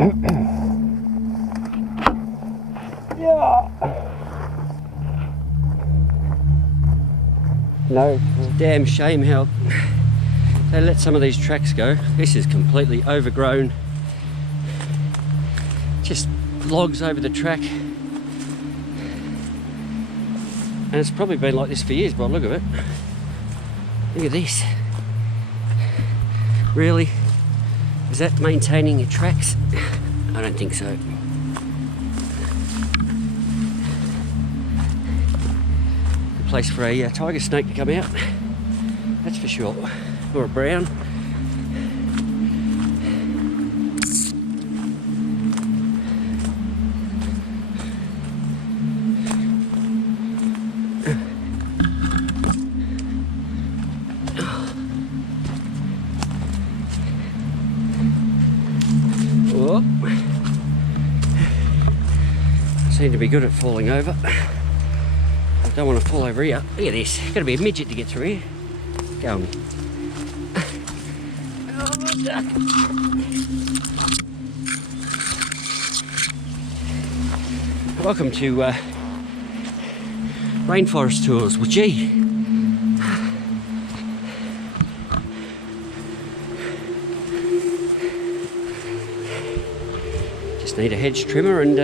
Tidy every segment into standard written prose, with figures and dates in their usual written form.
Yeah. No, damn shame how they let some of these tracks go. This is completely overgrown. Just logs over the track. And it's probably been like this for years by the look of it. Look at this. Really? Is that maintaining your tracks? I don't think so. A place for a tiger snake to come out. That's for sure. Or a brown. Oh. Seem to be good at falling over. I don't want to fall over here. Look at this. Got to be a midget to get through here. Go on. Welcome to Rainforest Tours with G. Just need a hedge trimmer, and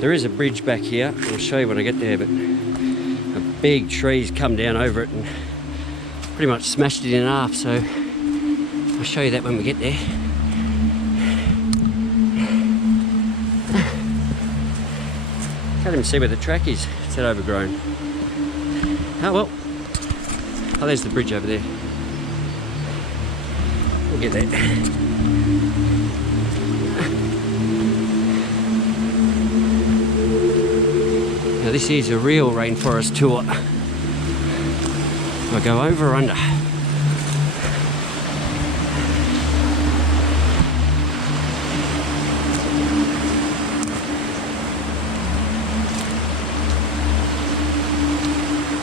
there is a bridge back here. I'll show you when I get there, but a big tree's come down over it and pretty much smashed it in half, so I'll show you that when we get there. Can't even see where the track is. It's that overgrown. Oh well. Oh, there's the bridge over there. We'll get there. Now this is a real rainforest tour. I'll go over or under.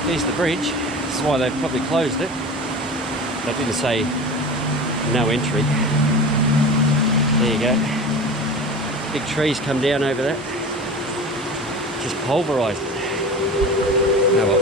Here's the bridge. This is why they've probably closed it. They didn't say no entry. There you go. Big trees come down over that. Just pulverised it. Oh well.